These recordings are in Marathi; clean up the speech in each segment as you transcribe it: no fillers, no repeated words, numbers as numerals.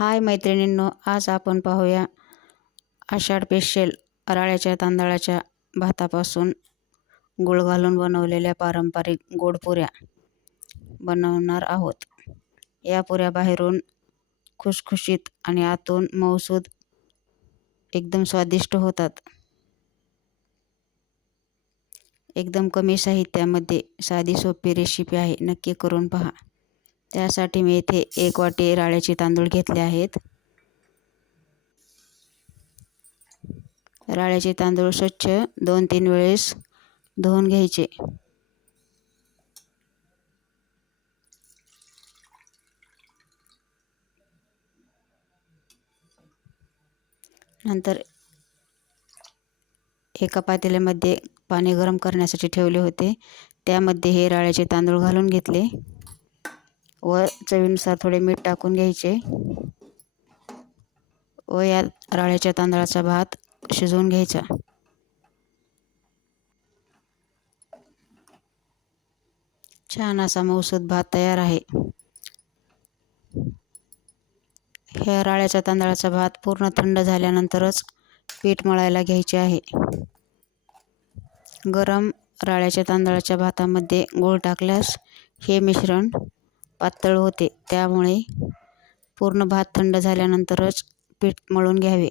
हाय मैत्रिणींनो, आज आपण पाहूया आषाढ स्पेशल राळ्याच्या तांदळाच्या भातापासून गूळ घालून बनवलेल्या पारंपरिक गोड पुऱ्या बनवणार आहोत। या पुऱ्या बाहेरून खुसखुशीत आणि आतून मऊसूद एकदम स्वादिष्ट होतात। एकदम कमी साहित्यामध्ये साधी सोपी रेसिपी आहे, नक्की करून पहा। त्यासाठी मी इथे 1 वाटी राळ्याचे तांदूळ घेतले आहेत। राळ्याचे तांदूळ स्वच्छ 2-3 वेळेस धुवून घ्यायचे। नंतर एका पातेल्यामध्ये पाणी गरम करण्यासाठी ठेवले होते, त्यामध्ये हे राळ्याचे तांदूळ घालून घेतले व चवीनुसार थोडे मीठ टाकून घ्यायचे व या राळ्याच्या तांदळाचा भात शिजवून घ्यायचा। छान असा मऊसूद भात तयार आहे। ह्या राळ्याच्या तांदळाचा भात पूर्ण थंड झाल्यानंतरच पीठ मळायला घ्यायचे आहे। गरम राळ्याच्या तांदळाच्या भातामध्ये गूळ टाकल्यास हे मिश्रण पातळ होते, त्यामुळे पूर्ण भात थंड झाल्यानंतरच पीठ मळून घ्यावे।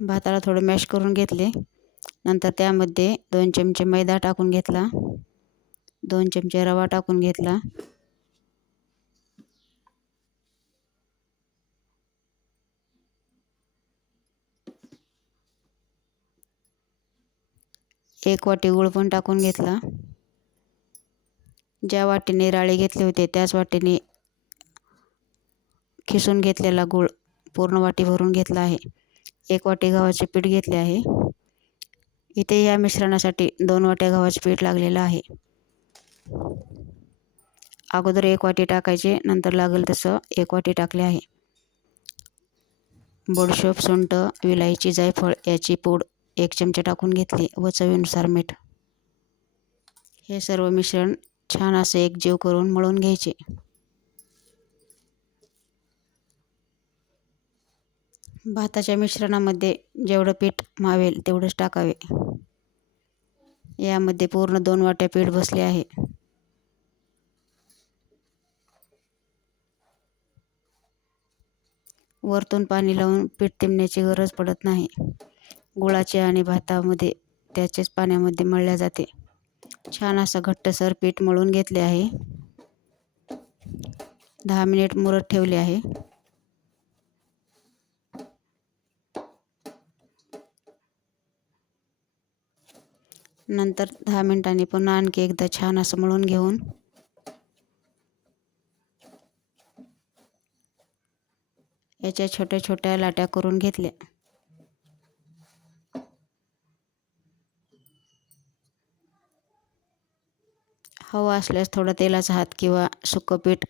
भाताला थोडं मॅश करून घेतले। नंतर त्यामध्ये 2 चमचे मैदा टाकून घेतला, 2 चमचे रवा टाकून घेतला, 1 वाटी गूळ पण टाकून घेतला। ज्या वाटीने राळे घेतले होते त्याच वाटीने खिसून घेतलेला गूळ पूर्ण वाटी भरून घेतला आहे। 1 वाटी गव्हाचे पीठ घेतले आहे। इथे या मिश्रणासाठी 2 वाट्या गव्हाचे पीठ लागलेलं आहे। अगोदर 1 वाटी टाकायचे, नंतर लागेल तसं 1 वाटी टाकले आहे। बडीशोप, सुंठ, विलायची, जायफळ याची पूड 1 चमचा टाकून घेतली व चवीनुसार मीठ। हे सर्व मिश्रण छान असे एकजीव करून मळून घ्यायचे। भाताच्या मिश्रणामध्ये जेवढं पीठ मावेल तेवढंच टाकावे। यामध्ये पूर्ण 2 वाट्या पीठ बसले आहे। वरतून पाणी लावून पीठ टिमण्याची गरज पडत नाही। गुळाचे आणि भातामध्ये त्याचेच पाण्यामध्ये मळल्या जाते। छान असं घट्टसर पीठ मळून घेतले आहे। 10 मिनिट मुरत ठेवले आहे। नंतर 10 मिनिटांनी पुन्हा आणखी एकदा छान असं मळून घेऊन याच्या छोट्या छोट्या लाट्या करून घेतल्या। हवा असल्यास थोडा तेलाचा हात किंवा सुकं पीठ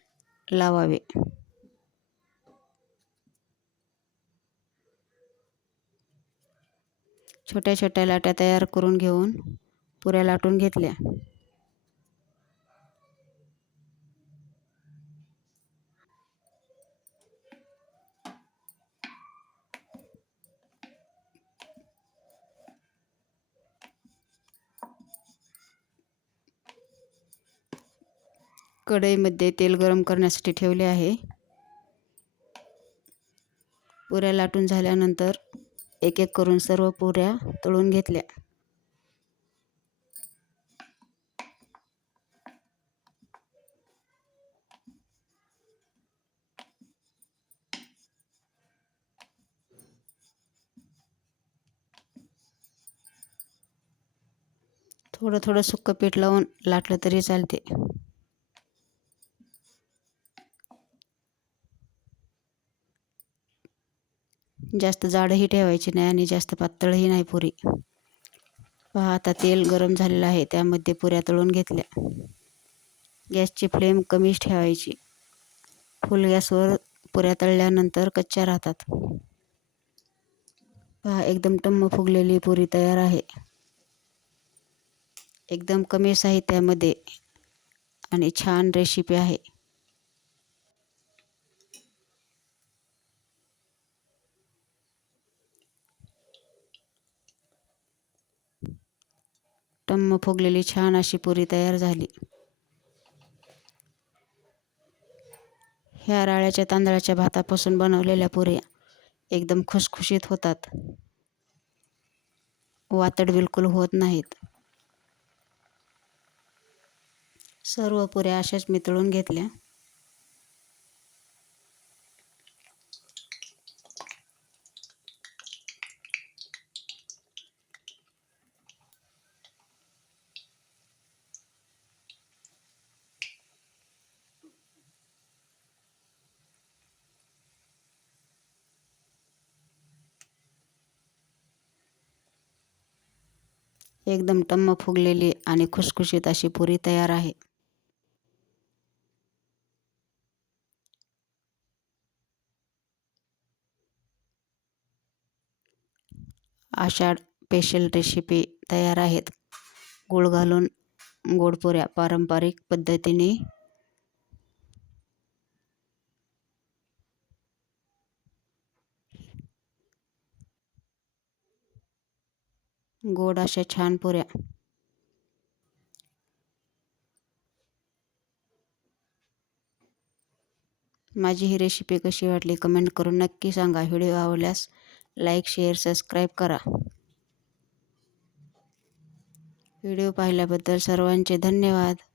लावावे। छोट्या छोट्या लाट्या तयार करून घेऊन पुऱ्या लाटून घेतल्या। कढईमध्ये तेल गरम करण्यासाठी ठेवले आहे। पुऱ्या लाटून झाल्यानंतर एक एक करून सर्व पुऱ्या तळून घेतल्या। थोडं थोडं सुकं पीठ लावून लाटलं तरी चालते। जास्त जाडही ठेवायची नाही आणि जास्त पातळही नाही पुरी। पहा, आता तेल गरम झालेलं आहे, त्यामध्ये पुऱ्या तळून घेतल्या। गॅसची फ्लेम कमीच ठेवायची। फुल गॅसवर पुऱ्या तळल्यानंतर कच्च्या राहतात। पहा, एकदम टम्म फुगलेली पुरी तयार आहे। एकदम कमी साहित्यामध्ये आणि छान रेसिपी आहे. टम्म फुगलेली छान अशी पुरी तयार झाली. ह्या राळ्याच्या तांदळाच्या भातापासून बनवलेल्या पुऱ्या एकदम खुसखुशीत होतात, वातड बिलकुल होत नाहीत. सर्व पुऱ्या अशाच मी तळून घेतल्या. एकदम टम्म फुगलेली आणि खुसखुशीत अशी पुरी तयार आहे. आषाढ स्पेशल रेसिपी तयार आहेत. गूळ घालून गोड पुऱ्या पारंपरिक पद्धतीने. गोड अशा छान पुऱ्या. माझी ही रेसिपी कशी वाटली कमेंट करून नक्की सांगा. व्हिडिओ आवडल्यास लाईक, शेअर, सबस्क्राईब करा. व्हिडिओ पाहिल्याबद्दल सर्वांचे धन्यवाद.